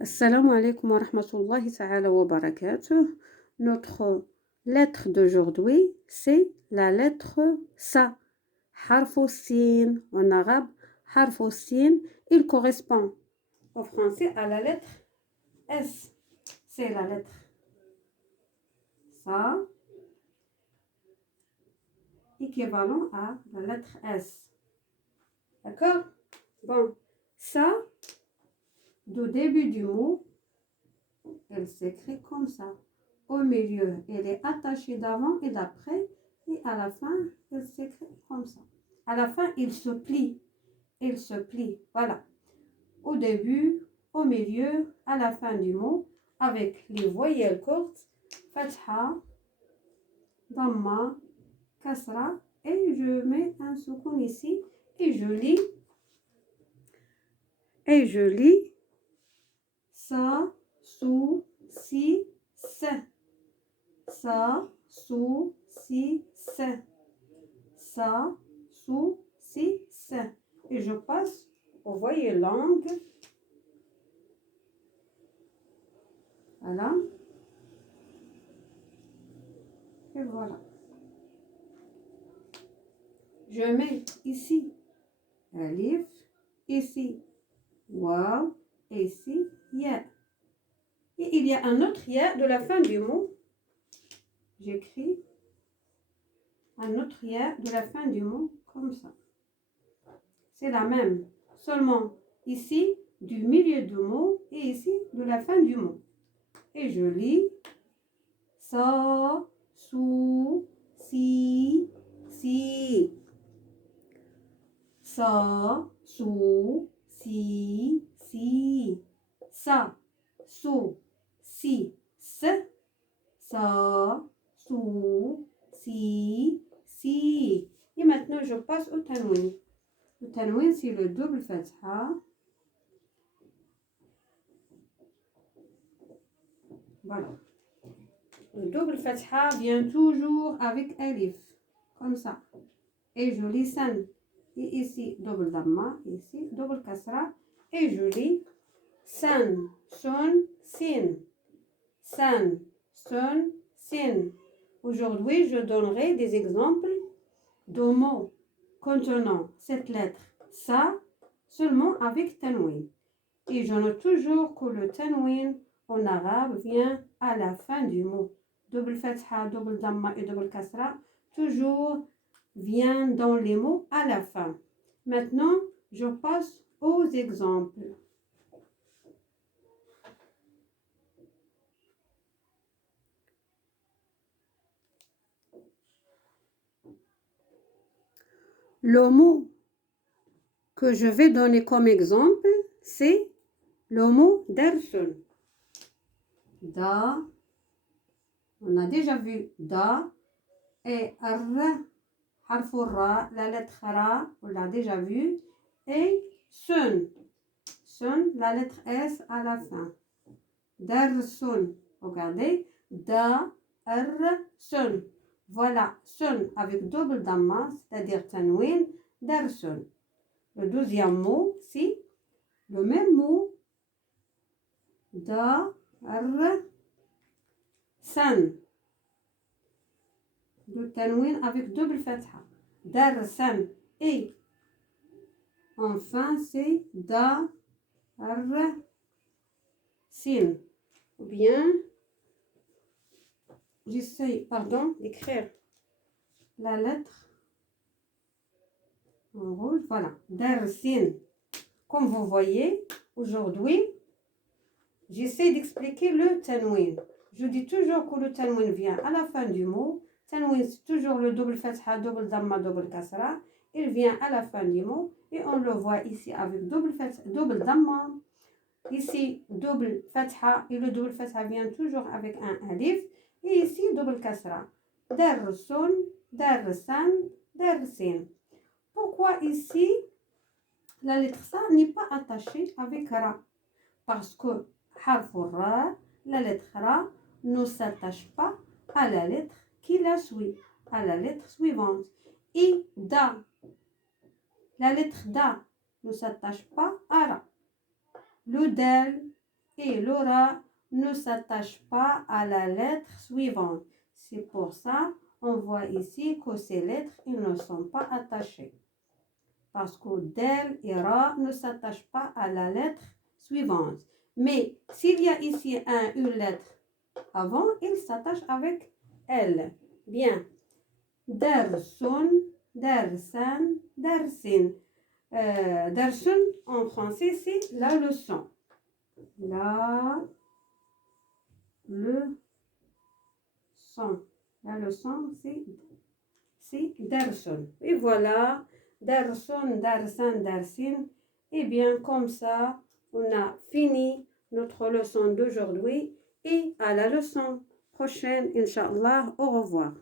Assalamu alaikum wa rahmatullahi ta'ala wa barakatuh. Notre lettre d'aujourd'hui, c'est la lettre Sa. Harf sin en arabe, harf sin, il correspond en français à la lettre S. C'est la lettre Sa, équivalent à la lettre S. D'accord? Bon, ça, au début du mot, elle s'écrit comme ça. Au milieu, elle est attachée d'avant et d'après. Et à la fin, elle s'écrit comme ça. À la fin, il se plie. Il se plie. Voilà. Au début, au milieu, à la fin du mot, avec les voyelles courtes. Fatha, Dhamma, Kasra. Et je mets un soukoun ici. Et je lis. Sa, sou, si, se. Sa, sou, si, se. Sa, sou, si, se. Et je passe aux voyelles longues. Voilà. Et voilà. Je mets ici alif, ici waw, et ici ya. Et il y a un autre ya de la fin du mot. J'écris un autre ya de la fin du mot comme ça. C'est la même. Seulement ici du milieu du mot et ici de la fin du mot. Et je lis sa, sou, si, si. Sa, sou, si, si. Sa, sou, si, se. Sa, sou, si, si. Et maintenant, je passe au tanwin. Le tanwin, c'est le double fatha. Voilà. Le double fatha vient toujours avec alif. Comme ça. Et je lis san. Et ici, double dhamma. Ici, double kasra. Et je lis san, son, sin. San, son, sin. Aujourd'hui, je donnerai des exemples de mots contenant cette lettre sa seulement avec tanwin. Et je note toujours que le tanwin en arabe vient à la fin du mot. Double fatha, double dhamma et double kasra, toujours vient dans les mots à la fin. Maintenant, je passe aux exemples. Le mot que je vais donner comme exemple, c'est le mot darsun. Da, on a déjà vu da, et ar, harfur ra, la lettre ra, on l'a déjà vu, et sun, sun, la lettre S à la fin. Darsun, regardez, da, ar, sun. Voilà, sun avec double dhamma, c'est-à-dire tanwin, darsun. Le deuxième mot, c'est le même mot, da, ar, san. Le tanwin avec double fatha. Dar, san. Et enfin, c'est da, ar, sin. Ou bien, j'essaye, d'écrire la lettre en rouge. Voilà, dar, sin. Comme vous voyez, aujourd'hui, j'essaie d'expliquer le tanwin. Je dis toujours que le tanwin vient à la fin du mot. Tanwin, c'est toujours le double fatha, double dhamma, double kasra. Il vient à la fin du mot. Et on le voit ici avec double fatha, double dhamma. Ici, double fatha. Et le double fatha vient toujours avec un alif. Et ici, double kasra. Dar sun, dar san, dar sin. Pourquoi ici, la lettre sa n'est pas attachée avec ra? Parce que harfur ra, la lettre ra, ne s'attache pas à la lettre qui la suit, à la lettre suivante. Et da, la lettre da ne s'attache pas à ra. Le dal et le ra ne s'attache pas à la lettre suivante. C'est pour ça on voit ici que ces lettres ils ne sont pas attachées. Parce que del et ra ne s'attachent pas à la lettre suivante. Mais s'il y a ici une lettre avant, il s'attache avec elle. Bien. Dersun, dersan, dersin. Dersun, en français, c'est la leçon. La leçon. La leçon, c'est dersun. Et voilà, dersun, dersan, dersin. Et bien, comme ça, on a fini notre leçon d'aujourd'hui. Et à la leçon prochaine, Inch'Allah, au revoir.